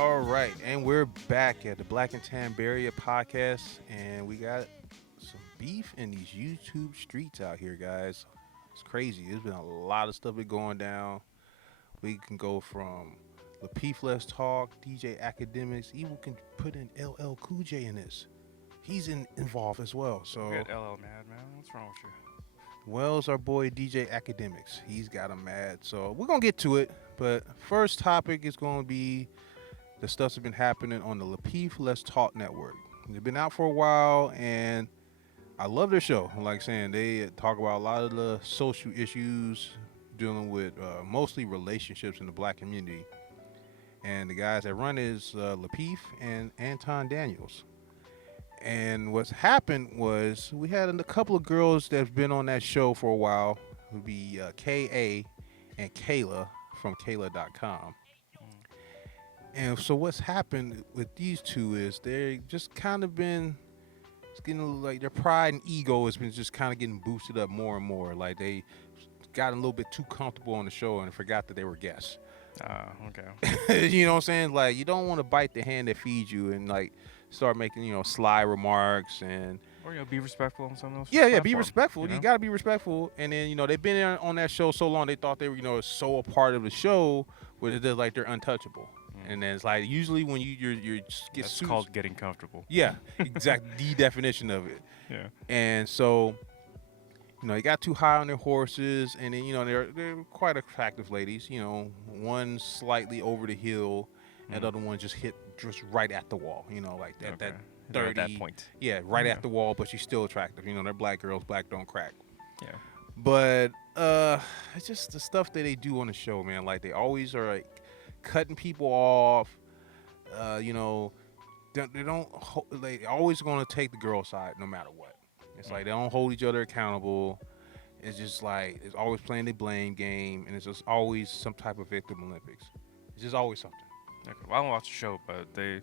All right, and we're back at the Black and Tan Barrier podcast, and we got some beef in these YouTube streets out here, guys. It's crazy. There's been a lot of stuff been going down. We can go from Lapeef Let's Talk, DJ Academics, even can put in LL Cool J in this. Involved as well. We So got LL mad, man. What's wrong with you? Wells, our boy DJ Academics, he's got him mad. So we're gonna get to it, but first topic is gonna be the stuff's been happening on the Lapeef Let's Talk network. They've been out for a while, and I love their show. Like saying, they talk about a lot of the social issues dealing with mostly relationships in the black community. And the guys that run is Lapeef and Anton Daniels. And what's happened was we had a couple of girls that's been on that show for a while. It would be Ka and Kayla from Kayla.com. And so what's happened with these two is they just kind of been, it's getting like their pride and ego has been just kind of getting boosted up more and more. Like they got a little bit too comfortable on the show and forgot that they were guests. Okay. You know what I'm saying? Like you don't want to bite the hand that feeds you and like start making, sly remarks and Or, be respectful on someone else's yeah, be platform, respectful. you You know? got to be respectful. And then, they've been on that show so long, they thought they were, so a part of the show where they're like they're untouchable. And then it's like usually when you're get That's sued. called getting comfortable. Yeah, exact the definition of it. Yeah. And so, they got too high on their horses, and then they're quite attractive ladies. One slightly over the hill, and the other one just hit just right at the wall. Like that Okay. that They're 30. at that point. Yeah, right Yeah. at the wall, but she's still attractive. They're black girls, black don't crack. Yeah. But it's just the stuff that they do on the show, man. Like they always are like cutting people off. They don't. They always going to take the girl side no matter what. It's like they don't hold each other accountable. It's just like it's always playing the blame game, and it's just always some type of victim Olympics. It's just always something. Okay. Well, I don't watch the show, but they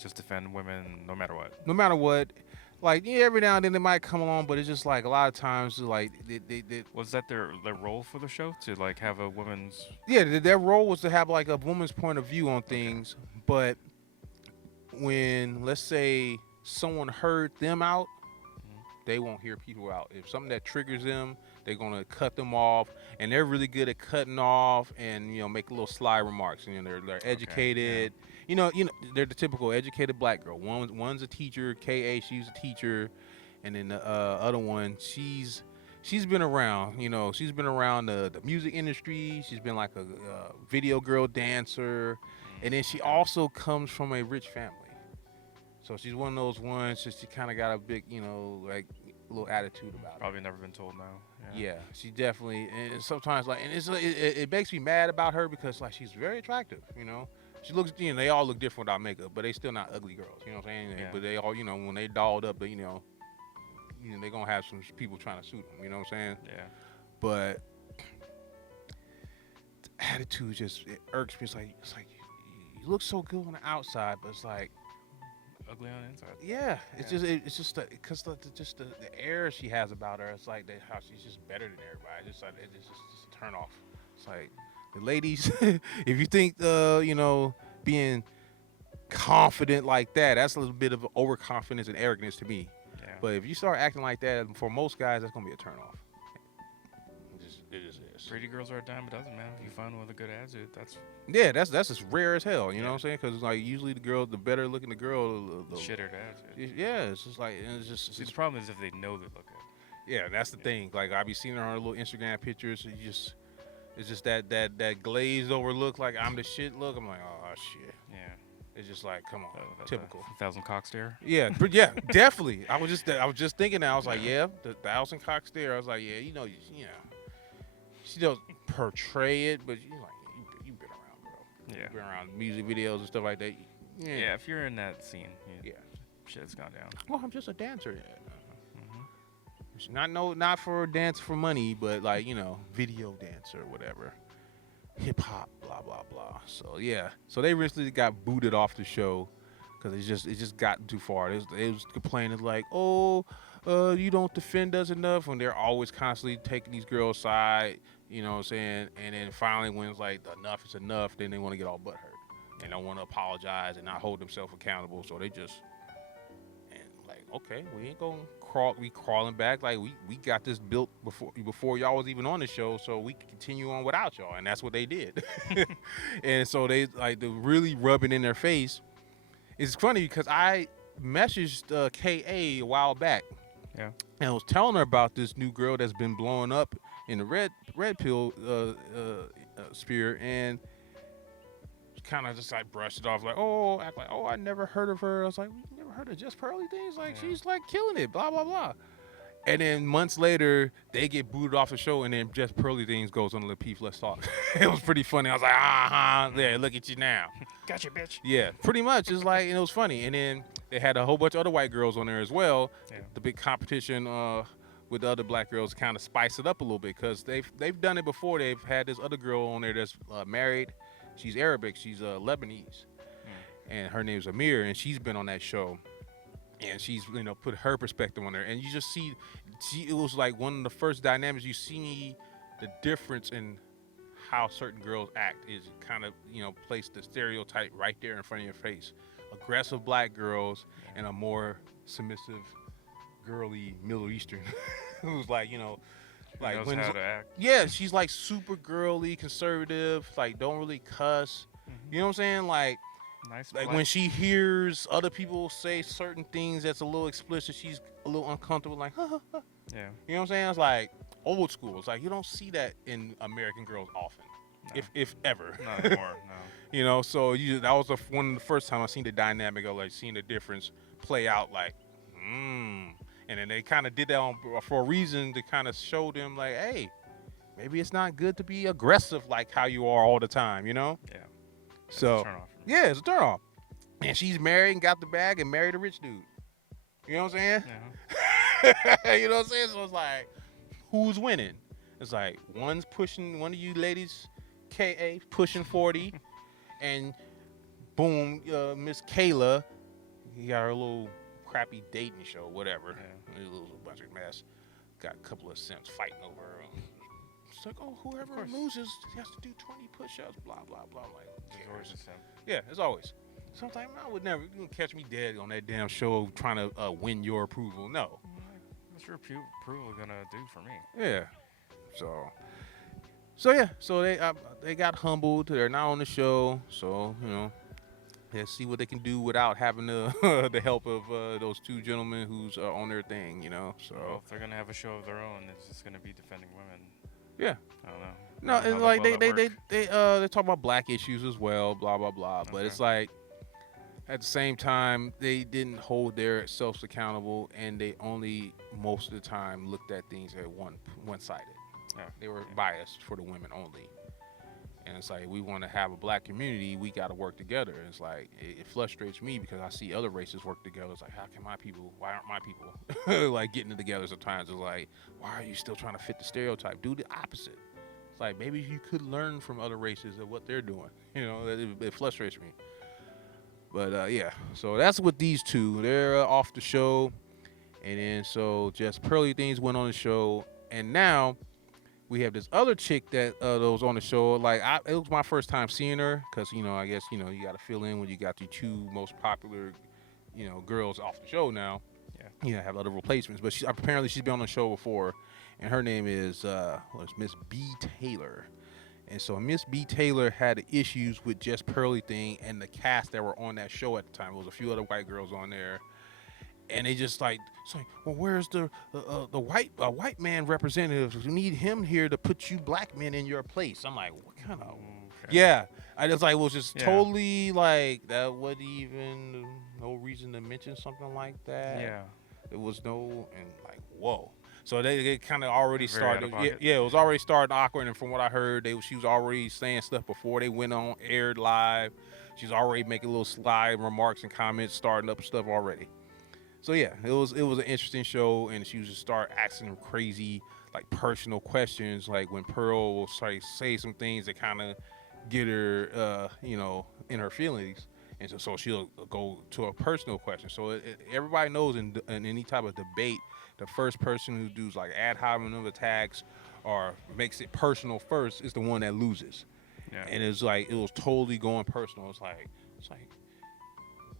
just defend women no matter what. No matter what. Like every now and then they might come along, but it's just like a lot of times like they Was that their role for the show to like have a woman's? yeah, their role was to have like a woman's point of view on things. But when, let's say, someone heard them out, they won't hear people out. If something that triggers them, they're gonna cut them off, and they're really good at cutting off and make little sly remarks. They're educated. They're the typical educated black girl. One's a teacher, Ka, she's a teacher, and then the other one, she's been around. She's been around the music industry. She's been like a video girl dancer, and then she also comes from a rich family. So she's one of those ones that she kind of got a big, like little attitude about it. Probably never been told now. Yeah, she definitely, and sometimes like, and it makes me mad about her because like she's very attractive. She looks, they all look different without makeup, but they still not ugly girls. You know what I'm saying? Yeah. But they all, when they dolled up, they, they gonna have some people trying to suit them. You know what I'm saying? Yeah. But the attitude just it irks me. It's like you look so good on the outside, but it's like. Ugly on the inside. Yeah, it's Yeah. just because the air she has about her. It's like how she's just better than everybody. It's just a turn off. It's like the ladies, if you think being confident like that's a little bit of overconfidence and arrogance to me. Yeah. But if you start acting like that, for most guys, that's gonna be a turn off. It just is. Pretty girls are a dime a dozen, man. If you find one with a good attitude, that's That's just rare as hell. You know what I'm saying? Because like usually the better looking the girl, the shitter to attitude. yeah, it's just like See, the problem is if they know they look good. yeah, that's the thing. Like I be seeing her on her little Instagram pictures. It's just that glazed over look, like I'm the shit look. I'm like, oh shit. Yeah. It's just like, come on, The typical. 1,000 cock stare. Yeah, but yeah, definitely. I was just thinking that. I was like, yeah, the 1,000 cock stare. I was like, yeah, she don't portray it, but you like you been around, bro. Yeah. You've been around music videos and stuff like that. Yeah, if you're in that scene, Yeah. shit's gone down. Well, I'm just a dancer. Not for dance for money, but like video dance or whatever, hip hop, blah blah blah. So yeah, so they recently got booted off the show because it just got too far. They was complaining like, oh, you don't defend us enough, when they're always constantly taking these girls' side. You know what I'm saying? And then finally, when it's like enough is enough, then they want to get all butthurt. and don't want to apologize and not hold themselves accountable. So they just and like, okay, we ain't gonna crawl. We crawling back. Like we got this built before y'all was even on the show, so we can continue on without y'all. And that's what they did. And so they like the really rubbing in their face. It's funny because I messaged Ka a while back. Yeah. And I was telling her about this new girl that's been blowing up in the red pill sphere, and kind of just like brushed it off, like, oh, act like, oh, I never heard of her. I was like, you never heard of Just Pearly Things? Like, Yeah. she's like killing it, blah blah blah. And then months later, they get booted off the show, and then Just Pearly Things goes on the Peep Let's Talk. It was pretty funny. I was like, yeah, look at you now. Gotcha, bitch. Yeah, pretty much. It's like, and it was funny. And then they had a whole bunch of other white girls on there as well. Yeah. The big competition with the other black girls kind of spice it up a little bit because they've done it before. They've had this other girl on there that's married. She's Arabic. She's Lebanese, and her name's Amir, and she's been on that show. And she's, put her perspective on there, and you just see, it was like one of the first dynamics you see the difference in how certain girls act is kind of, place the stereotype right there in front of your face. Aggressive black girls and a more submissive, girly Middle Eastern, who's like, like knows when how to act. yeah, she's like super girly, conservative, like don't really cuss. You know what I'm saying? Like Nice. Like black. when she hears other people say certain things that's a little explicit, she's a little uncomfortable, like, Yeah. you know what I'm saying? It's like old school. It's like you don't see that in American Girls often, No. if ever. Not anymore. No. So that was one of the first time I seen the dynamic of like seeing the difference play out. Like, and then they kind of did that for a reason to kind of show them like, hey, maybe it's not good to be aggressive like how you are all the time, Yeah. So. Turn off. Yeah, it's a turn off. And she's married and got the bag and married a rich dude. You know what I'm saying? Yeah. You know what I'm saying? So it's like, who's winning? It's like one's pushing, one of you ladies, KA, pushing 40, and boom, Miss Kayla, you got her little crappy dating show, whatever. Yeah. A little bunch of mess. Got a couple of simps fighting over her. It's like, oh, whoever course. loses has to do 20 push-ups, blah, blah, blah. I'm like, who There's always cares? a simp. Yeah, as always. Sometimes I would never. You can catch me dead on that damn show trying to win your approval. No. What's your approval gonna do for me? Yeah. So yeah. So they got humbled. They're not on the show. So let's see what they can do without having the the help of those two gentlemen who's on their thing. So Well, if they're gonna have a show of their own, it's just gonna be defending women. yeah. I don't know. No, I don't and know like how that work. they talk about black issues as well, blah blah blah. But Okay. it's like at the same time they didn't hold their selves accountable, and they only most of the time looked at things at one-sided. Yeah. They were biased for the women only, and it's like we want to have a black community, we got to work together. It's like it frustrates me because I see other races work together. It's like, how can why aren't my people like getting it together? Sometimes it's like, why are you still trying to fit the stereotype? Do the opposite. It's like maybe you could learn from other races of what they're doing. It frustrates me. But yeah, so that's with these two. They're off the show, and then so Just Pearly Things went on the show, and now we have this other chick that was on the show. Like it was my first time seeing her, because I guess you got to fill in when you got the two most popular girls off the show now. Yeah. Have other replacements, but apparently she's been on the show before, and her name is Miss B. Taylor. And so Miss B. Taylor had issues with Just Pearly Thing and the cast that were on that show at the time. There was a few other white girls on there, and they just like, it's like, well, where's the white man representative? We need him here to put you black men in your place. I'm like, what kind of? Okay. Yeah, I just like was just Yeah. totally like that. Wasn't even no reason to mention something like that. Yeah. There was no, and like, whoa. So they kind of already Very out of started. pocket. Yeah, it was already starting awkward. And from what I heard, she was already saying stuff before they went on aired live. She's already making little slide remarks and comments, starting up stuff already. So yeah, it was an interesting show, and she was just start asking them crazy, like personal questions, like when Pearl will say some things that kind of get her, in her feelings. And so she'll go to a personal question. So everybody knows in any type of debate, the first person who does like ad hominem attacks or makes it personal first is the one that loses. Yeah. And it was totally going personal. It's like,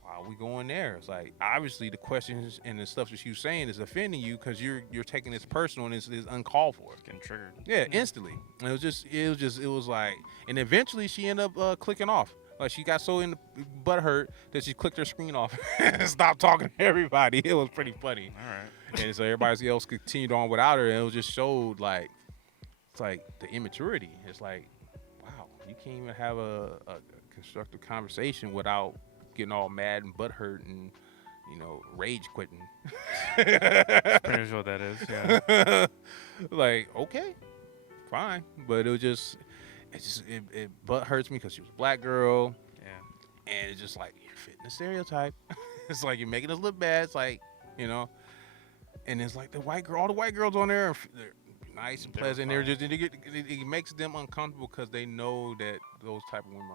why are we going there? It's like obviously the questions and the stuff that she was saying is offending you because you're taking this personal and it's uncalled for. Getting triggered. Yeah, instantly. And it was like, and eventually she ended up clicking off. Like she got so in the butt hurt that she clicked her screen off and stopped talking to everybody. It was pretty funny. All right. And so everybody else continued on without her, and it just showed like it's like the immaturity. It's like, wow, you can't even have a constructive conversation without getting all mad and butthurt and rage quitting. Pretty much what that is. Yeah. Like, okay, fine, but it butt hurts me because she was a black girl, Yeah. and it's just like you're fitting the stereotype. It's like you're making us look bad. It's like and it's like all the white girls on there, they're nice and They were pleasant. They're fine. just it makes them uncomfortable because they know that those type of women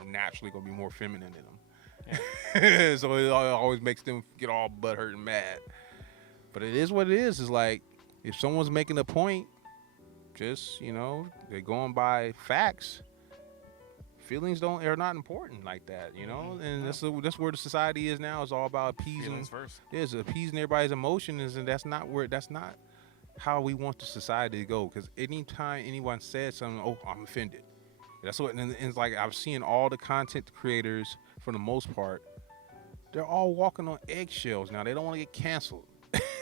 are naturally gonna be more feminine than them. So it always makes them get all butthurt and mad. But it is what it is. It's like if someone's making a point, just they're going by facts. Feelings are not important like that, and that's where the society is now. It's all about appeasing. Feelings first. It's appeasing everybody's emotions, and that's not how we want the society to go. Because anytime anyone says something, oh, I'm offended. That's what, and it's like I've seen all the content creators for the most part. They're all walking on eggshells now. They don't want to get canceled.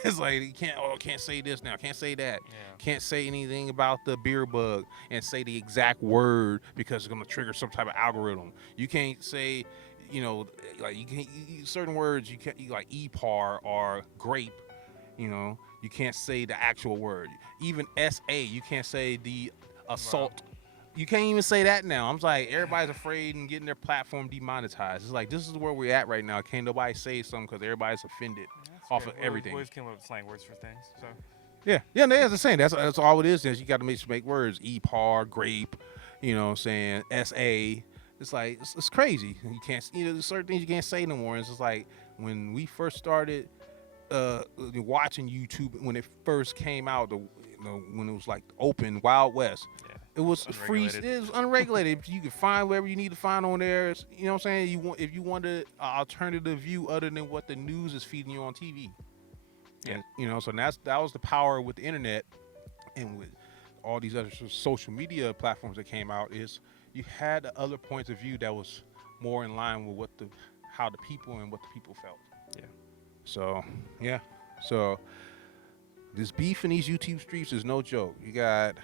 It's like you can't say this now, can't say that, Yeah. can't say anything about the beer bug and say the exact word because it's gonna trigger some type of algorithm. You can't say, like you can't certain words you can't like EPAR or grape. You can't say the actual word. Even SA, you can't say the assault. Wow. You can't even say that now. I'm like, everybody's afraid and getting their platform demonetized. It's like this is where we're at right now. Can't nobody say something because everybody's offended off of everything. We always came up with slang words for things. So. Yeah, that's the same. That's all it is. Is you got to make words. EPAR, grape, saying SA. It's like it's crazy. You can't, there's certain things you can't say no more. It's just like when we first started watching YouTube when it first came out. When it was like open Wild West. Yeah. It was free. It was unregulated. You can find whatever you need to find on there. You know what I'm saying? If you want an alternative view other than what the news is feeding you on TV. Yeah. And, so that was the power with the internet and with all these other social media platforms that came out is you had the other points of view that was more in line with how the people and what the people felt. Yeah. So, yeah. So this beef in these YouTube streets is no joke. You got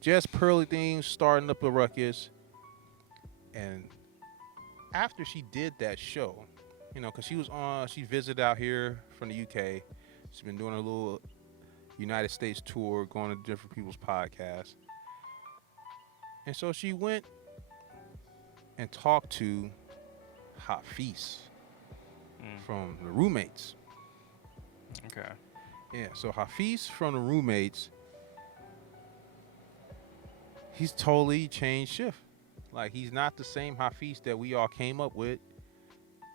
Just Pearly Things starting up a ruckus. And after she did that show, because she visited out here from the UK. She's been doing a little United States tour, going to different people's podcasts. And so she went and talked to Hafiz from the Roommates. Okay. Yeah, so Hafiz from the Roommates, he's totally changed shift. Like, he's not the same Hafiz that we all came up with.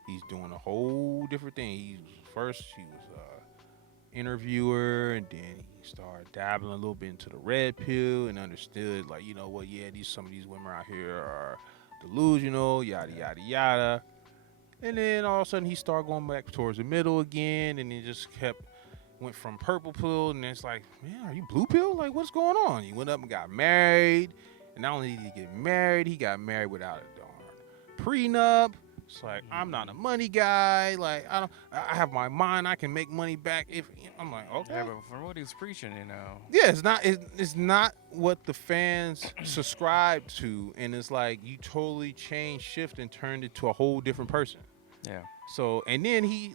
He's doing a whole different thing. He was a interviewer, and then he started dabbling a little bit into the red pill and understood, like, some of these women out here are delusional, yada, yada, yada. And then all of a sudden he started going back towards the middle again, and he just went from purple pill, and it's like, man, are you blue pill? Like, what's going on? He went up and got married, and not only did he get married, he got married without a darn prenup. It's like, I'm not a money guy. Like, I have my mind. I can make money back if I'm like, okay. Yeah, but from what he's preaching, Yeah, it's not what the fans subscribe to, and it's like you totally changed shift and turned it to a whole different person. Yeah. So, and then he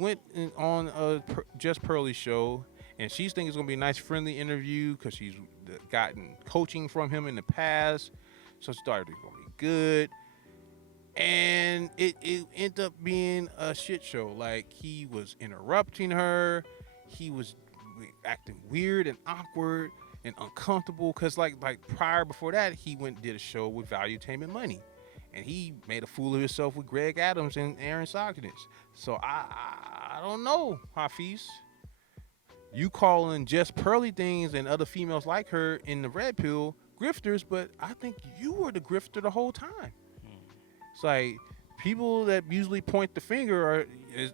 went on a Just Pearly show, and she's thinking it's gonna be a nice, friendly interview because she's gotten coaching from him in the past, so she started it's gonna be good. And it ended up being a shit show. Like, he was interrupting her, he was acting weird and awkward and uncomfortable because like before that he went and did a show with Valuetainment Money. And he made a fool of himself with Greg Adams and Aaron Sognes. So I don't know, Hafiz. You calling Just Pearly Things and other females like her in the red pill grifters, but I think you were the grifter the whole time. Mm. It's like people that usually point the finger are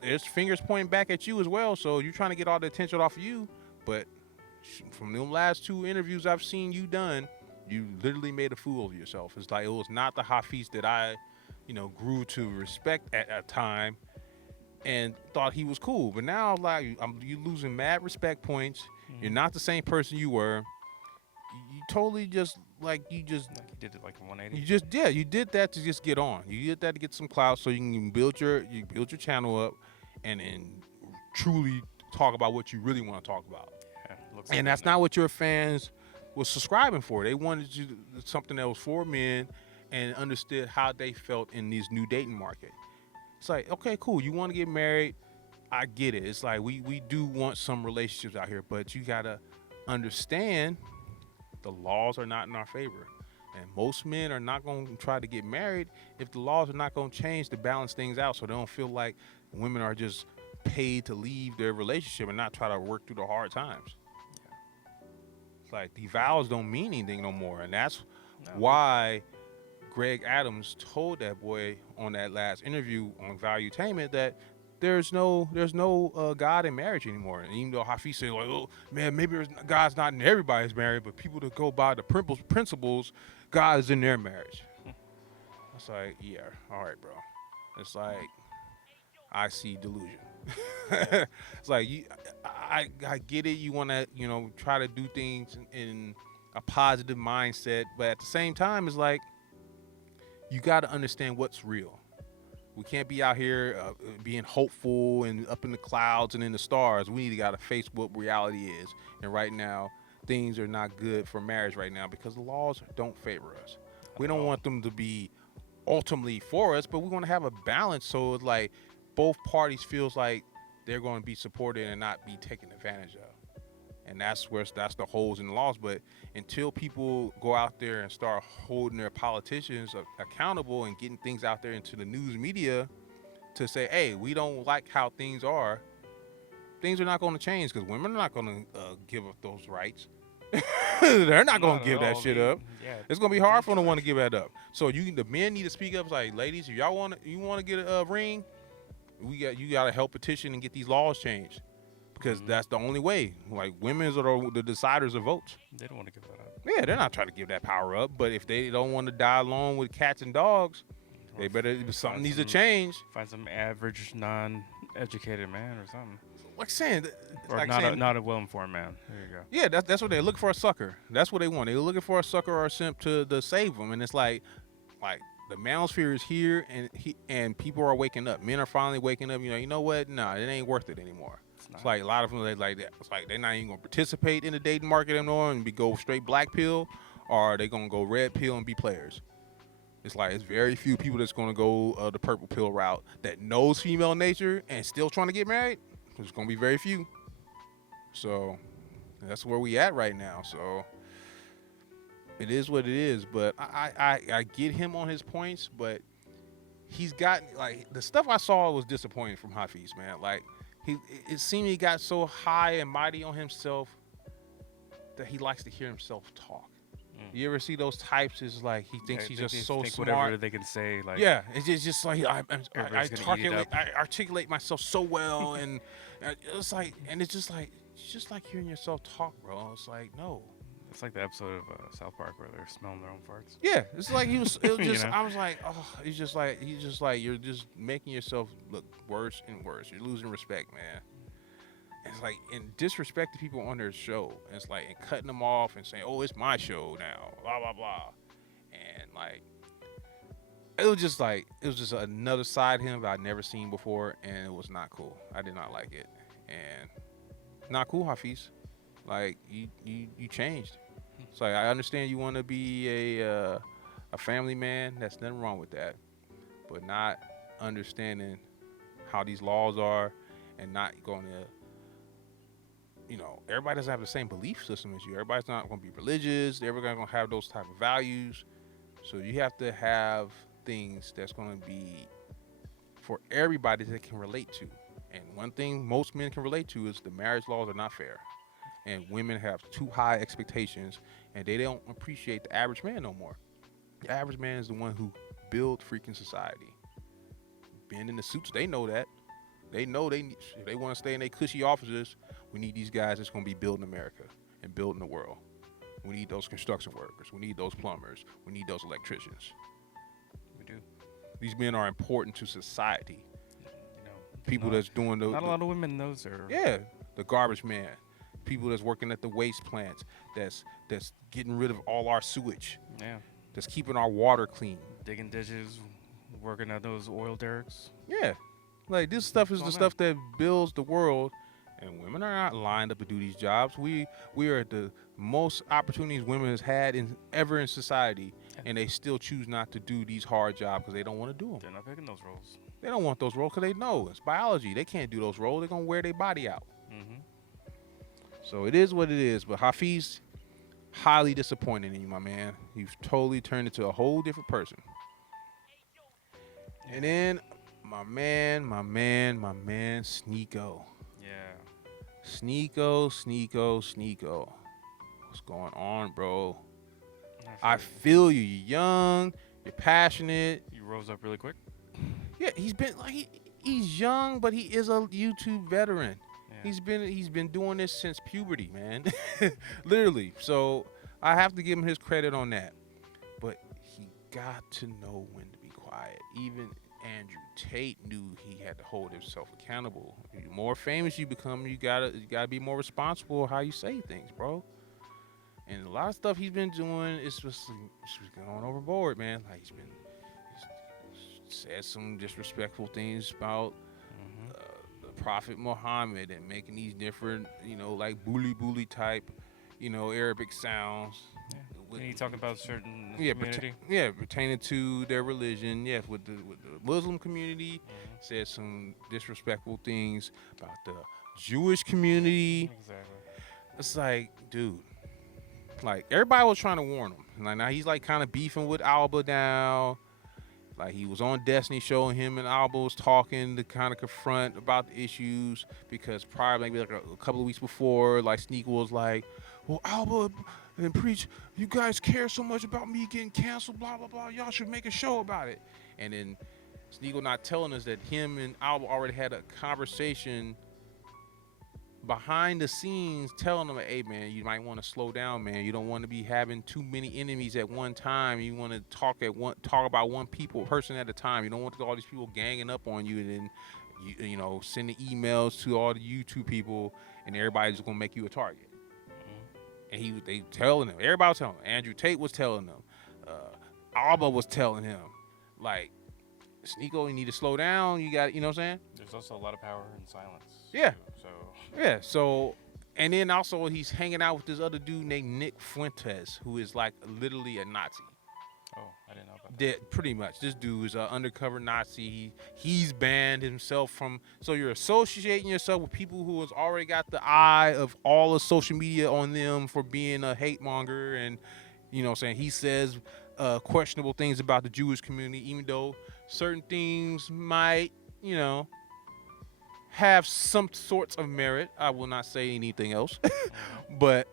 there's fingers pointing back at you as well. So you're trying to get all the attention off of you, but from the last 2 interviews I've seen you done, you literally made a fool of yourself. It's like it was not the Hafiz that I, grew to respect at a time and thought he was cool. But now, like, you losing mad respect points. You're not the same person you were. You totally just Like he did it like a 180. you did that to just get on. You did that to get some clout so you can build your channel up and truly talk about what you really want to talk about. Yeah, looks And like that's it now. not what your fans was subscribing for. They wanted something that was for men and understood how they felt in this new dating market. It's like, okay, cool. You want to get married. I get it. It's like we do want some relationships out here, but you got to understand the laws are not in our favor. And most men are not going to try to get married if the laws are not going to change to balance things out so they don't feel like women are just paid to leave their relationship and not try to work through the hard times. It's like the vows don't mean anything no more. And that's why Greg Adams told that boy on that last interview on Valuetainment that there's no God in marriage anymore. And even though Hafiz said like, oh man, maybe God's not in everybody's marriage, but people that go by the principles, God is in their marriage. It's like, yeah, all right, bro. It's like I see delusion. It's like I get it. You want to try to do things in a positive mindset, but at the same time, it's like you got to understand what's real. We can't be out here being hopeful and up in the clouds and in the stars. We need to got to face what reality is. And right now, things are not good for marriage right now because the laws don't favor us. We don't want them to be ultimately for us, but we want to have a balance so it's like both parties feels like they're going to be supported and not be taken advantage of. And that's the holes in the laws. But until people go out there and start holding their politicians accountable and getting things out there into the news media to say, hey, we don't like how things are not going to change because women are not going to give up those rights. They're not going to give that shit up. Yeah, It's going to be hard for them to want to give that up. So the men need to speak up. It's like, ladies, if y'all want to get a ring, you got to help petition and get these laws changed. Because that's the only way. Like, women are the deciders of votes. They don't want to give that up. Yeah, they're not trying to give that power up. But if they don't want to die alone with cats and dogs, they better, something needs to change. Find some average, non-educated man or something. Like saying, Or like not a well-informed man. There you go. Yeah, that's what they look for, a sucker. That's what they want. They're looking for a sucker or a simp to save them. And it's like the manosphere is here, and people are waking up. Men are finally waking up. You know what? Nah, it ain't worth it anymore. It's like a lot of them, they like that. It's like they're not even gonna participate in the dating market anymore and go straight black pill, or are they gonna go red pill and be players? It's like it's very few people that's gonna go the purple pill route that knows female nature and still trying to get married. There's gonna be very few. So that's where we at right now. So it is what it is. But I get him on his points, but he's got like the stuff I saw was disappointing from Hafiz, man. Like. It seemed he got so high and mighty on himself that he likes to hear himself talk. You ever see those types? It's like he thinks he's just so smart. Whatever they can say, like yeah, it's just like I articulate myself so well, and it's like, and it's just like hearing yourself talk, bro. It's like no. It's like the episode of South Park where they're smelling their own farts. Yeah, it's like it was just. You know? I was like, oh, he's just like you're just making yourself look worse and worse. You're losing respect, man. And it's like and disrespecting people on their show. And it's like and cutting them off and saying, oh, it's my show now, blah blah blah, and like it was just another side of him that I'd never seen before, and it was not cool. I did not like it, and not cool, Hafiz. Like you changed. So I understand you want to be a family man. That's nothing wrong with that, but not understanding how these laws are and not going to, everybody doesn't have the same belief system as you. Everybody's not going to be religious. Everybody's going to have those type of values. So you have to have things that's going to be for everybody that can relate to. And one thing most men can relate to is the marriage laws are not fair. and women have too high expectations, and they don't appreciate the average man no more. The average man is the one who built freaking society. Being in the suits, they know that. They know if they want to stay in their cushy offices, we need these guys that's going to be building America and building the world. We need those construction workers. We need those plumbers. We need those electricians. We do. These men are important to society. You know, People not, that's doing not a lot of women in those are. yeah, the garbage man. People that's working at the waste plants. That's getting rid of all our sewage. Yeah. That's keeping our water clean. Digging ditches, working at those oil derricks. Yeah, like this stuff is All the that. stuff that builds the world, and women are not lined up to do these jobs. We are at the most opportunities women has had ever in society, and they still choose not to do these hard jobs because they don't want to do them. They're not picking those roles. They don't want those roles because they know it's biology. They can't do those roles. They're gonna wear their body out. Mm-hmm. So it is what it is. But Hafiz, highly disappointed in you, my man. You've totally turned into a whole different person. And then my man, Sneeko. Yeah. Sneeko. What's going on, bro? I feel you. You're young. You're passionate. You rose up really quick. Yeah, he's been like he's young, but he is a YouTube veteran. Yeah. He's been doing this since puberty, man. Literally. So I have to give him his credit on that. But he got to know when to be quiet. Even Andrew Tate knew he had to hold himself accountable. The more famous you become, you gotta be more responsible how you say things, bro. And a lot of stuff he's been doing is just going overboard, man. Like he's said some disrespectful things about the Prophet Muhammad and making these different, like bully type, Arabic sounds. Yeah. When you talk about certain Yeah, community. pertaining to their religion. Yeah, with the Muslim community, said some disrespectful things about the Jewish community. Exactly. It's like, dude, like everybody was trying to warn him. Like now he's like kind of beefing with Alba now. Like he was on Destiny Show, and him and Alba was talking to kind of confront about the issues because prior, maybe like a couple of weeks before, like Sneak was like, "Well, Alba and Preach, you guys care so much about me getting canceled, blah blah blah. Y'all should make a show about it." And then Sneak not telling us that him and Alba already had a conversation behind the scenes, telling them, "Hey man, you might want to slow down, man. You don't want to be having too many enemies at one time. You want to talk about one person at a time. You don't want all these people ganging up on you, and then sending emails to all the YouTube people, and everybody's just gonna make you a target." And they telling him, everybody was telling him. Andrew Tate was telling them, Alba was telling him, like, Sneeko, you need to slow down. You got, you know what I'm saying? There's also a lot of power in silence. Yeah. Too, so. Yeah, so, and then also he's hanging out with this other dude named Nick Fuentes, who is like literally a Nazi. Oh, I didn't know about that. Pretty much. This dude is an undercover Nazi. He's banned himself from, so you're associating yourself with people who has already got the eye of all of social media on them for being a hate monger, and, he says questionable things about the Jewish community, even though certain things might, have some sorts of merit. I will not say anything else, but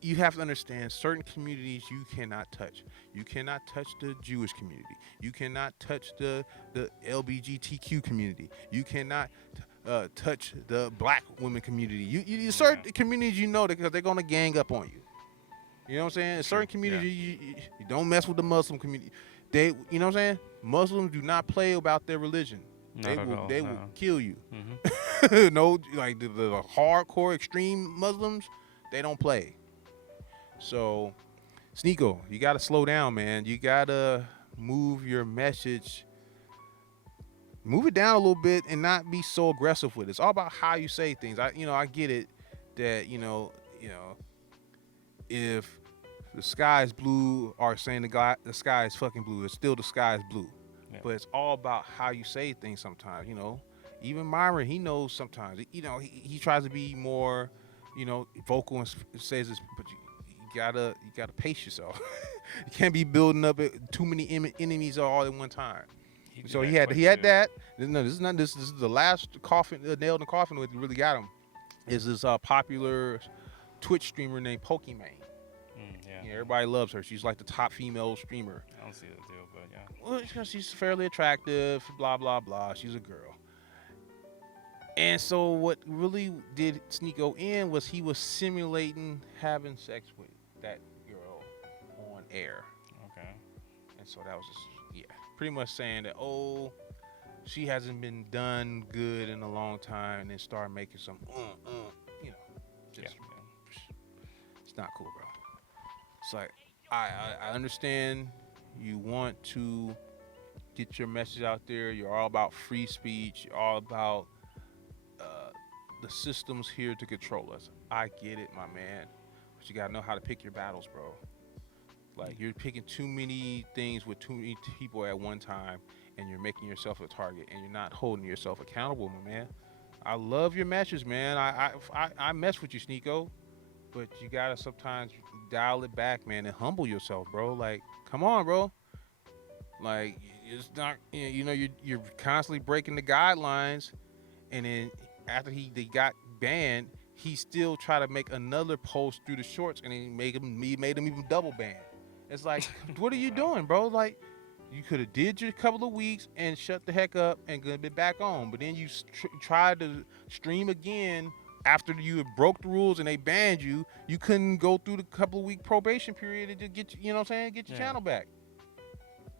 you have to understand certain communities you cannot touch. You cannot touch the Jewish community. You cannot touch the LGBTQ community. You cannot touch the black women community. You certain communities, because they're gonna gang up on you. You know what I'm saying? Certain communities, you don't mess with the Muslim community. They, you know what I'm saying? Muslims do not play about their religion. They will kill you. Mm-hmm. No, like the hardcore extreme Muslims, they don't play. So, Sneeko, you gotta slow down, man. You gotta move your message, move it down a little bit, and not be so aggressive with it. It's all about how you say things. I get it that if the sky is blue or saying the sky is fucking blue, it's still the sky is blue. Yeah. But it's all about how you say things sometimes, Even Myron, he knows sometimes, he tries to be more, vocal and says this, but you gotta pace yourself. You can't be building up too many enemies all at one time. So he had that. No, this is the last nail in the coffin that really got him. is this popular Twitch streamer named Pokimane. Yeah. Yeah, everybody loves her. She's like the top female streamer. I don't see the deal, but yeah. Well, it's 'cause she's fairly attractive, blah blah blah. She's a girl. And so what really did Sneeko in was he was simulating having sex with that girl on air. Okay. And so that was just, yeah, pretty much saying that, oh, she hasn't been done good in a long time, and then start making some, you know, just, it's not cool, bro. It's like, I understand you want to get your message out there. You're all about free speech. You're all about the system's here to control us. I get it, my man. But you gotta know how to pick your battles, bro. Like, you're picking too many things with too many people at one time, and you're making yourself a target, and you're not holding yourself accountable, my man. I love your matches, man. I mess with you, Sneeko, but you gotta sometimes dial it back, man, and humble yourself, bro. Like, come on, bro. Like, it's not, you know, you're constantly breaking the guidelines, and then after they got banned, he still tried to make another post through the shorts, and he made him even double banned. It's like, what are you doing, bro? Like, you could have did your couple of weeks and shut the heck up and gonna be back on, but then you tried to stream again after you had broke the rules and they banned you. You couldn't go through the couple of week probation period and just get you know what I'm saying, get your channel back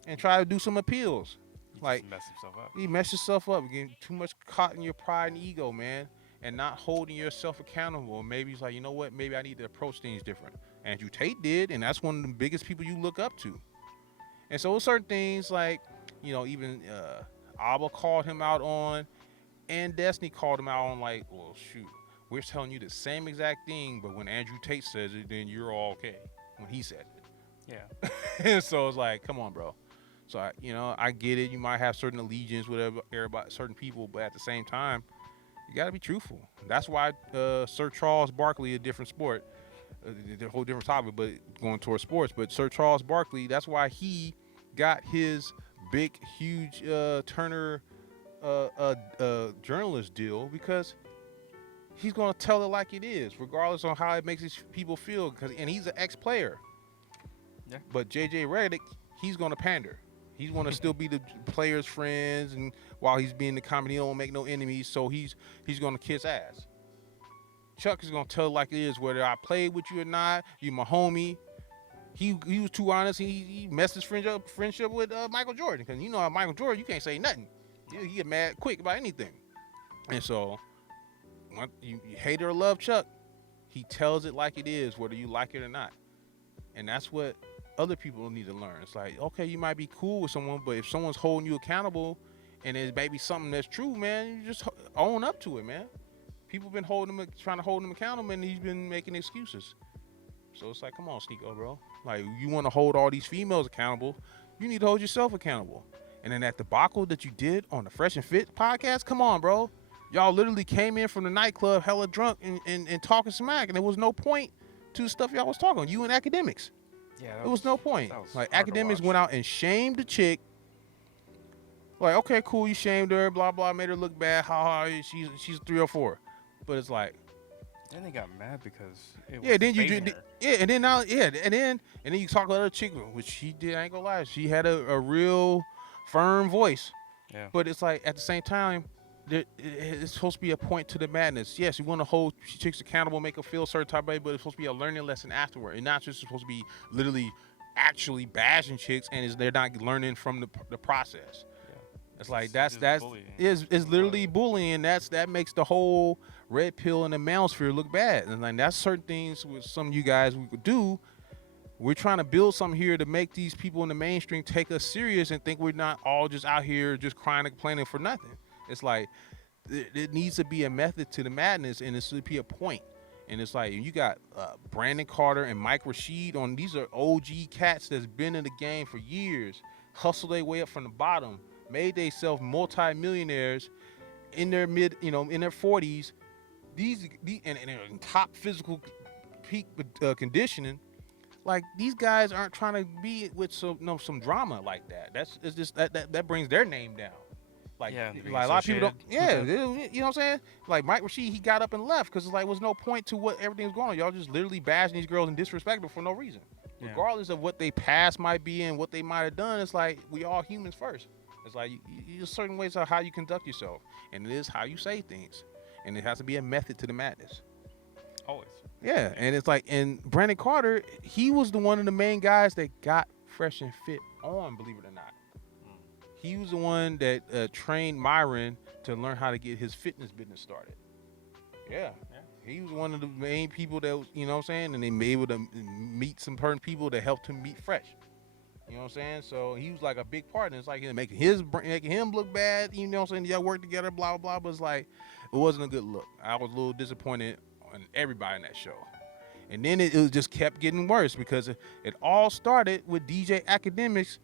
and try to do some appeals. Like, mess yourself up. You mess yourself up, getting too much caught in your pride and ego, man, and not holding yourself accountable. Maybe it's like, you know what? Maybe I need to approach things different. Andrew Tate did, and that's one of the biggest people you look up to. And so certain things like, you know, even Abba called him out on, and Destiny called him out on, like, well, shoot, we're telling you the same exact thing, but when Andrew Tate says it, then you're all okay when he said it. Yeah. And so it's like, come on, bro. So, I get it. You might have certain allegiance with everybody, certain people, but at the same time, you got to be truthful. That's why Sir Charles Barkley, a different sport, a whole different topic, but going towards sports. But Sir Charles Barkley, that's why he got his big, huge Turner journalist deal, because he's going to tell it like it is, regardless on how it makes his people feel. And he's an ex-player. Yeah. But JJ Redick, he's going to pander. He's want to still be the players' friends, and while he's being the comedy, he don't make no enemies, so he's going to kiss ass. Chuck is going to tell it like it is, whether I played with you or not. You my homie. He was too honest. He messed his friendship with Michael Jordan, because you know Michael Jordan, you can't say nothing. He get mad quick about anything. And so, you hate or love Chuck, he tells it like it is, whether you like it or not. And that's what other people need to learn. It's like, okay, you might be cool with someone, but if someone's holding you accountable and there's maybe something that's true, man, you just own up to it, man. People been trying to hold him accountable, and he's been making excuses. So it's like, come on, Sneeko, bro. Like, you want to hold all these females accountable, you need to hold yourself accountable. And then that debacle that you did on the Fresh and Fit podcast, come on, bro. Y'all literally came in from the nightclub hella drunk and talking smack, and there was no point to the stuff y'all was talking on, you and academics. Yeah, There was no point. was Like, hard to academics watch. went out and shamed the chick. Like, okay, cool, you shamed her, blah blah, made her look bad. She's 304. But it's like, Then they got mad because it yeah, was then you phasing did, her. yeah, and then now, yeah, and then you talk about other chick, which she did. I ain't gonna lie, she had a real firm voice. Yeah. But it's like, at the same time, it's supposed to be a point to the madness. Yes, you want to hold chicks accountable, make them feel a certain type of way, but it's supposed to be a learning lesson afterward, and not just supposed to be literally actually bashing chicks, and they're not learning from the process. Yeah. It's like It's that's bullying. is literally bullying. That makes the whole red pill and the manosphere look bad. And like, that's certain things with some of you guys we could do. We're trying to build something here to make these people in the mainstream take us serious and think we're not all just out here just crying and complaining for nothing. It's like, it needs to be a method to the madness, and it should be a point. And it's like, you got Brandon Carter and Mike Rashid on. These are OG cats that's been in the game for years, hustled their way up from the bottom, made themselves multi-millionaires in their in their 40s. These and they're in top physical peak conditioning. Like, these guys aren't trying to be with some drama like that. It's just that brings their name down. Like, Yeah, to be like a lot of people don't. Yeah, associated. you know what I'm saying? Like Mike Rashid, he got up and left because it's like was no point to what everything was going on. Y'all just literally bashing these girls and disrespecting them for no reason, Yeah. regardless of what they past might be and what they might have done. It's like we all humans first. It's like there's certain ways of how you conduct yourself, and it is how you say things, and it has to be a method to the madness. Always. Yeah, and it's like, and Brandon Carter, he was the one of the main guys that got Fresh and Fit on, believe it or not. He was the one that trained Myron to learn how to get his fitness business started. Yeah. He was one of the main people that, you know what I'm saying? And they were able to meet some certain people that helped him meet Fresh. You know what I'm saying? So he was like a big part. And it's like making him look bad. You know what I'm saying? Y'all work together, blah, blah, blah. But it's like, it wasn't a good look. I was a little disappointed on everybody in that show. And then it just kept getting worse because it all started with DJ Academics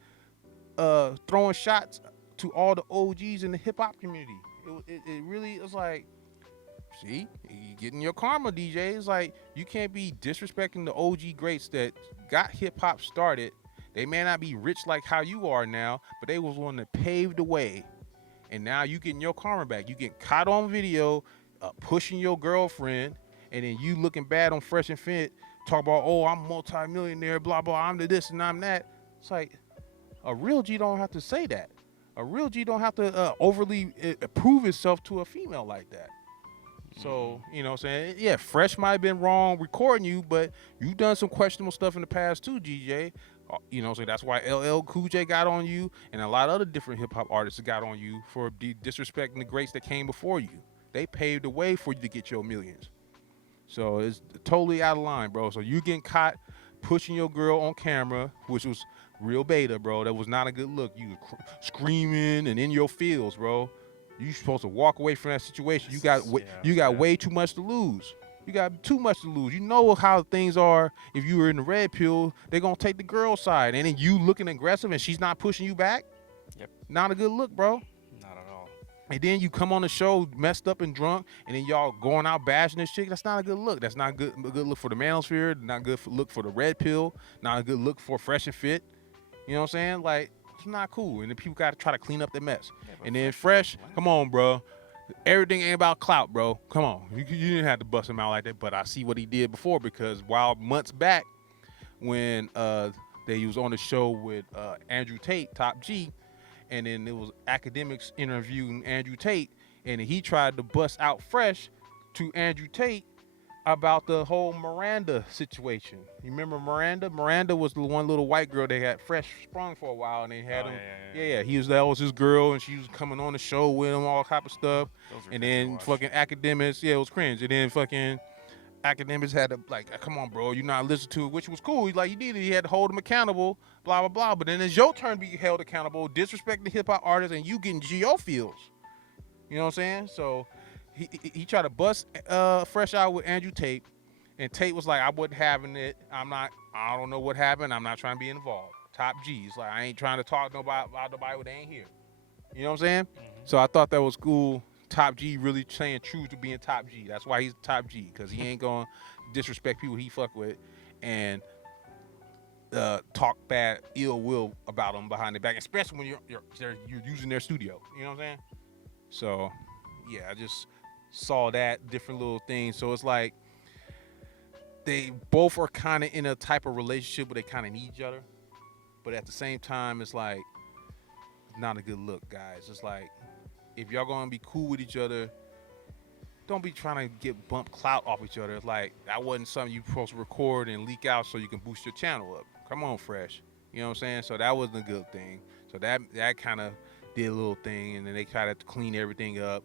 throwing shots to all the OGs in the hip hop community. It really was like, see, you getting your karma, DJ. It's like you can't be disrespecting the OG greats that got hip hop started. They may not be rich like how you are now, but they was one that paved the way. And now you getting your karma back. You get caught on video pushing your girlfriend, and then you looking bad on Fresh and Fit, talk about, oh, I'm a multi-millionaire, blah, blah, I'm the this and I'm that. It's like, a real G don't have to say that. A real G don't have to overly prove itself to a female like that. So, you know what I'm saying? Yeah, Fresh might have been wrong recording you, but you done some questionable stuff in the past too, GJ. You know what I'm saying? That's why LL Cool J got on you, and a lot of other different hip-hop artists got on you for disrespecting the greats that came before you. They paved the way for you to get your millions. So it's totally out of line, bro. So you getting caught pushing your girl on camera, which was real beta, bro. That was not a good look. You were screaming and in your feels, bro. You supposed to walk away from that situation. You got way too much to lose. You got too much to lose. You know how things are. If you were in the red pill, they're gonna take the girl side, and then you looking aggressive and she's not pushing you back. Yep. Not a good look, bro. Not at all. And then you come on the show messed up and drunk, and then y'all going out bashing this chick. That's not a good look. That's not a good look for the manosphere. Not a good look for the red pill. Not a good look for Fresh and Fit. You know what I'm saying? Like, it's not cool. And then people got to try to clean up their mess. Yeah, and then Fresh, come on, bro. Everything ain't about clout, bro. Come on. You didn't have to bust him out like that, but I see what he did before, because while months back when they was on the show with Andrew Tate, Top G, and then it was Academics interviewing Andrew Tate, and he tried to bust out Fresh to Andrew Tate about the whole Miranda situation. You remember Miranda? Miranda was the one little white girl they had Fresh sprung for a while, and they had him. Yeah. That was his girl, and she was coming on the show with him, all type of stuff. And then fucking Academics, it was cringe. And then fucking Academics had to, like, come on, bro, you not listen to it, which was cool. He had to hold him accountable, blah, blah, blah. But then it's your turn to be held accountable, disrespecting the hip hop artists, and you getting G.O. feels. You know what I'm saying? So he tried to bust Fresh out with Andrew Tate, and Tate was like, I wasn't having it. I don't know what happened. I'm not trying to be involved. Top G's. Like, I ain't trying to talk about nobody when they ain't here. You know what I'm saying? Mm-hmm. So I thought that was cool. Top G really staying true to being Top G. That's why he's Top G, because he ain't going to disrespect people he fuck with and talk bad, ill will about them behind their back, especially when you're using their studio. You know what I'm saying? So, yeah, I just saw that, different little things. So it's like they both are kind of in a type of relationship where they kind of need each other. But at the same time, it's like not a good look, guys. It's like, if y'all gonna be cool with each other, don't be trying to get bump clout off each other. It's like, that wasn't something you supposed to record and leak out so you can boost your channel up. Come on, Fresh. You know what I'm saying? So that wasn't a good thing. So that kind of did a little thing, and then they tried to clean everything up.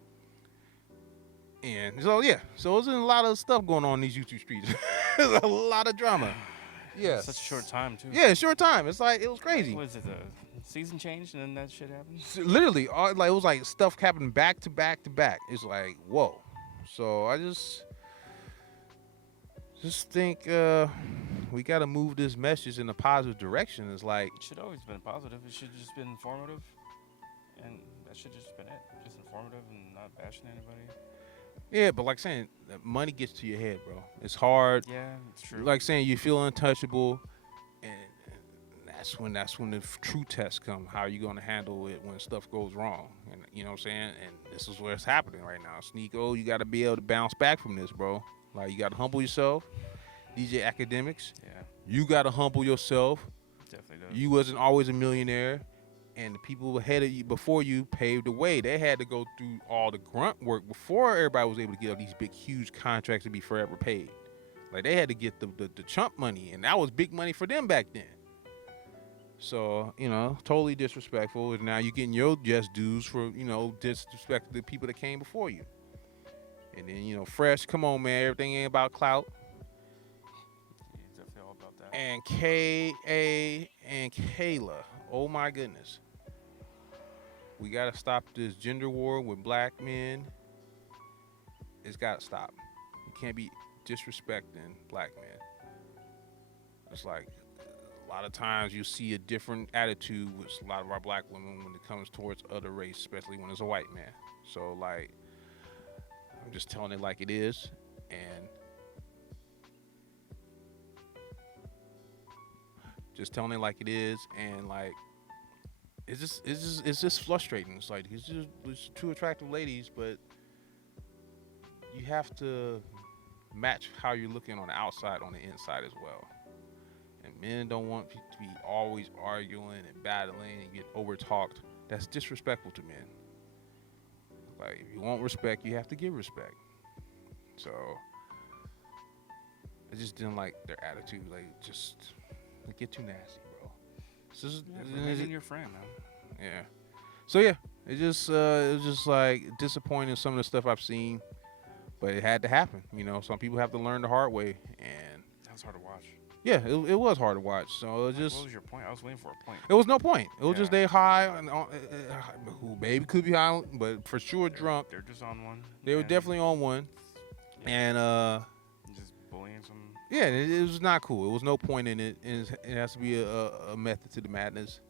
And so, yeah. So there's a lot of stuff going on in these YouTube streets. There's a lot of drama. Yeah. Such a short time, too. Yeah, short time. It's like, it was crazy. Was it the season changed and then that shit happened? Literally, it was like stuff happening back to back to back. It's like, whoa. So I just think we got to move this message in a positive direction. It's like, it should always been positive. It should just been informative, and that should just been it. Just informative and not bashing anybody. Yeah, but like saying, money gets to your head, bro. It's hard. Yeah, it's true. Like saying, you feel untouchable, and that's when the true test come. How are you gonna handle it when stuff goes wrong? And you know what I'm saying? And this is what's happening right now. Sneeko, you got to be able to bounce back from this, bro. Like you got to humble yourself. DJ Academics, Yeah, you got to humble yourself. definitely does. You wasn't always a millionaire, and the people ahead of you before you paved the way. They had to go through all the grunt work before everybody was able to get these big, huge contracts and be forever paid. Like they had to get the chump money, and that was big money for them back then. So, totally disrespectful. And now you're getting your just dues for, disrespecting the people that came before you. And then, Fresh, come on, man. Everything ain't about clout. He's definitely all about that. And K.A. and Kayla. Oh, my goodness. We got to stop this gender war with black men. It's got to stop. You can't be disrespecting black men. It's like, a lot of times you see a different attitude with a lot of our black women when it comes towards other race, especially when it's a white man. So, like, I'm just telling it like it is, and like, it's just frustrating. It's like it's two attractive ladies, but you have to match how you're looking on the outside on the inside as well. And men don't want to be always arguing and battling and get over talked. That's disrespectful to men. Like, if you want respect, you have to give respect. So I just didn't like their attitude. Like, just they get too nasty, bro. Raising your friend, man. Yeah. So yeah, it was just like disappointing some of the stuff I've seen, but it had to happen. Some people have to learn the hard way, and That was hard to watch. yeah, it was hard to watch. So it just What was your point? I was waiting for a point. it was no point. It was just Yeah. they high, and who maybe could be high, but for sure drunk. They're just on one. They were and definitely on one, and just bullying some. yeah, it was not cool. It was no point in it, and it has to be a method to the madness.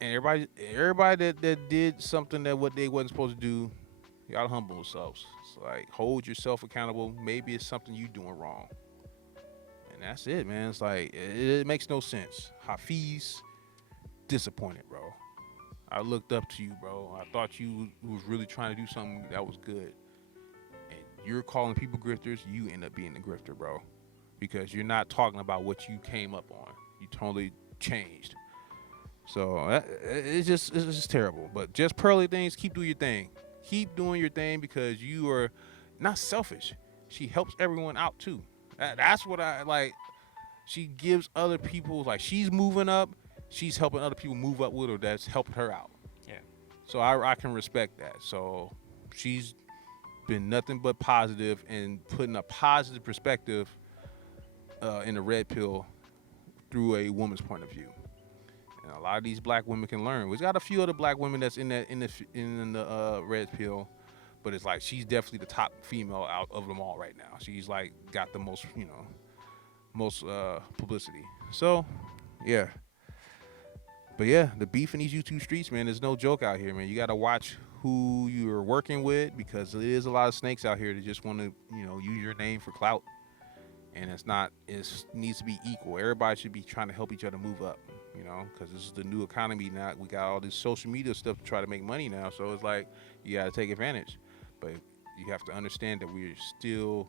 And everybody that did something that what they wasn't supposed to do, y'all humble yourselves. It's like hold yourself accountable. Maybe it's something you doing wrong, and that's it, man. It's like it makes no sense. Hafiz, disappointed, bro. I looked up to you, bro. I thought you was really trying to do something that was good. And you're calling people grifters, you end up being the grifter, bro. Because you're not talking about what you came up on. You totally changed. So it's just terrible. But just pearly things, keep doing your thing. Keep doing your thing because you are not selfish. She helps everyone out too. That's what I like. She gives other people, like she's moving up. She's helping other people move up with her. That's helping her out. Yeah. So I can respect that. So she's been nothing but positive and putting a positive perspective in the red pill through a woman's point of view. And a lot of these black women can learn. We've got a few other black women that's in the red pill, but it's like she's definitely the top female out of them all right now. She's like got the most publicity. So yeah. But yeah, the beef in these YouTube streets, man, there's no joke out here, man. You got to watch who you're working with because there is a lot of snakes out here that just want to, use your name for clout. And it needs to be equal. Everybody should be trying to help each other move up, because this is the new economy now. We got all this social media stuff to try to make money now. So it's like you got to take advantage. But you have to understand that we're still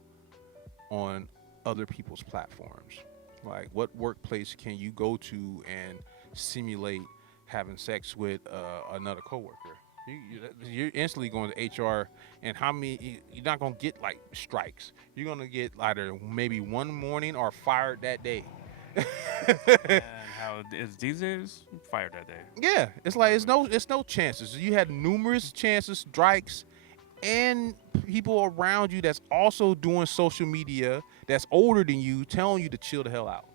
on other people's platforms. Like, what workplace can you go to and simulate having sex with another coworker? You're instantly going to HR, and you're not going to get like strikes. You're going to get either maybe one morning or fired that day. And how is these days? Fired that day. Yeah, it's like it's no chances. You had numerous chances, strikes, and people around you that's also doing social media that's older than you telling you to chill the hell out.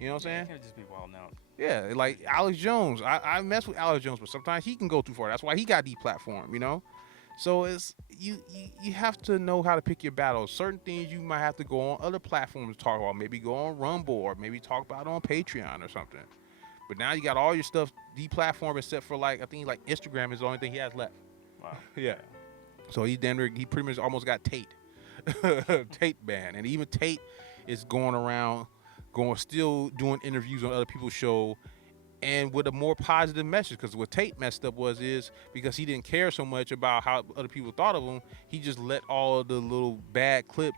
You know what I'm saying? You can't just be wild now. Yeah, like Alex Jones. I mess with Alex Jones, but sometimes he can go too far. That's why he got deplatformed, So it's you have to know how to pick your battles. Certain things you might have to go on other platforms to talk about. Maybe go on Rumble or maybe talk about it on Patreon or something. But now you got all your stuff deplatformed except for I think Instagram is the only thing he has left. Wow. Yeah. So he pretty much almost got Tate. Tate banned. And even Tate is going around going still doing interviews on other people's show, and with a more positive message. Because what Tate messed up is because he didn't care so much about how other people thought of him, he just let all of the little bad clip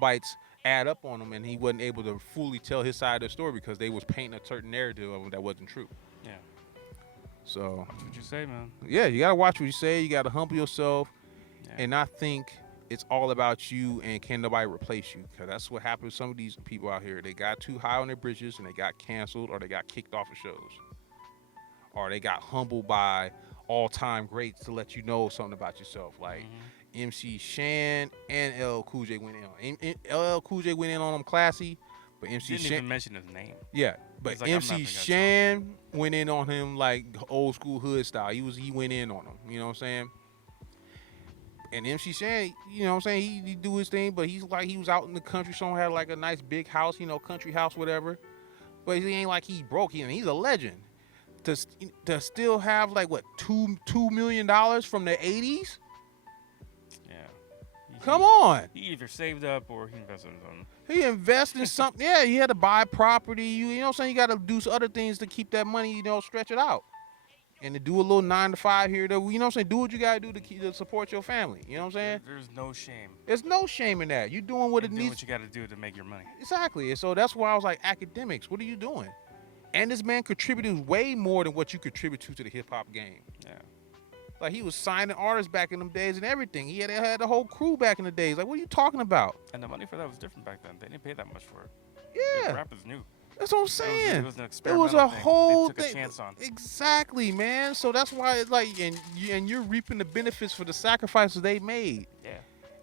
bites add up on him, and he wasn't able to fully tell his side of the story because they was painting a certain narrative of him that wasn't true. Yeah. So That's what you say, man. yeah, you gotta watch what you say. You gotta humble yourself, Yeah. and not think it's all about you and can nobody replace you. Because that's what happened to some of these people out here. They got too high on their bridges and they got canceled, or they got kicked off of shows, or they got humbled by all-time greats to let you know something about yourself. Like MC Shan and LL Cool J went in on. LL Cool J went in on him classy, but MC Didn't Shan even mention his name. yeah, but He's like, "I'm not MC gonna Shan went in on him like old school hood style. He went in on him. You know what I'm saying? And MC Shan, you know what I'm saying, he do his thing, but he's like he was out in the country, someone had like a nice big house, you know, country house, whatever. But he ain't like he broke. He's a legend. To still have like what $2 million from the 80s? Yeah. Come on. He either saved up or he invested in something. He invested in something. Yeah, he had to buy property. You know what I'm saying? You got to do some other things to keep that money, you know, stretch it out. And to do a little 9 to 5 here, to, you know what I'm saying? Do what you got to do to support your family. You know what I'm saying? There's no shame. There's no shame in that. You're doing what it Doing needs. what you got to do to make your money. Exactly. And so that's why I was like, academics, what are you doing? And this man contributed way more than what you contribute to the hip hop game. Yeah. Like he was signing artists back in them days and everything. He had the whole crew back in the days. Like, what are you talking about? And the money for that was different back then. They didn't pay that much for it. Yeah. Rap is new. That's what I'm saying. It was an It experimental was a thing. whole They took thing. a chance on. Exactly, man. So that's why it's like, and you're reaping the benefits for the sacrifices they made. Yeah.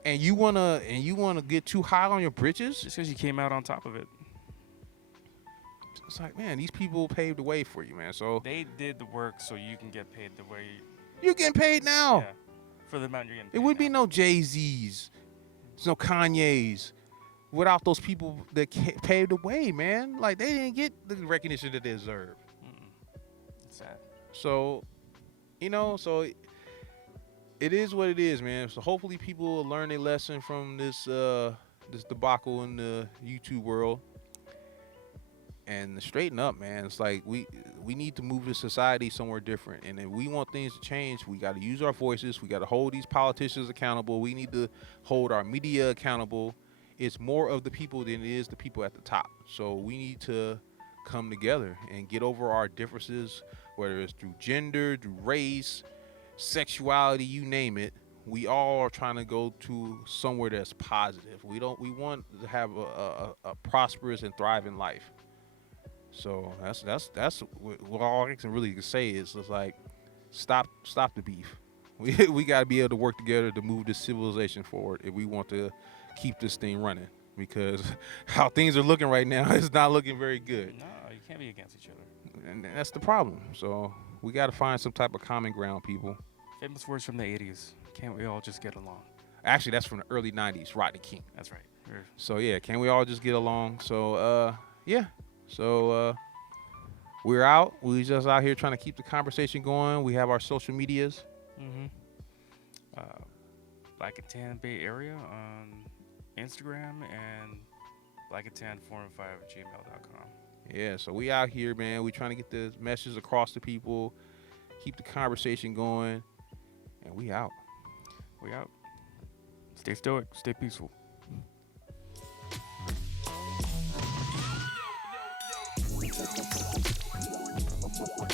And you wanna get too high on your britches? Just because you came out on top of it. It's like, man, these people paved the way for you, man. So They did the work so you can get paid the way. you're getting paid now. Yeah. For the amount you're getting paid. It wouldn't be now. no Jay-Z's, there's no Kanye's, without those people that paved the way, man. Like, they didn't get the recognition that they deserve. It's sad. So, you know, it is what it is, man. So hopefully people will learn a lesson from this debacle in the YouTube world and straighten up, man. It's like we need to move the society somewhere different. And if we want things to change, we got to use our voices. We got to hold these politicians accountable. We need to hold our media accountable. It's more of the people than it is the people at the top. So we need to come together and get over our differences, whether it's through gender, through race, sexuality, you name it. We all are trying to go to somewhere that's positive. We want to have a prosperous and thriving life. So that's what all I can really say is it's like stop the beef. We got to be able to work together to move this civilization forward if we want to keep this thing running, because how things are looking right now is not looking very good. No, you can't be against each other. And that's the problem. So we got to find some type of common ground, people. Famous words from the 80s. Can't we all just get along? Actually, that's from the early 90s, Rodney King. That's right. So yeah, can we all just get along? So yeah. So we're out. We just out here trying to keep the conversation going. We have our social medias. Black and Tan Bay Area on Instagram and blackandtan415@gmail.com. Yeah, so we out here, man. We trying to get the message across to people, keep the conversation going, and we out. We out. Stay stoic. Stay peaceful. Yo, yo, yo.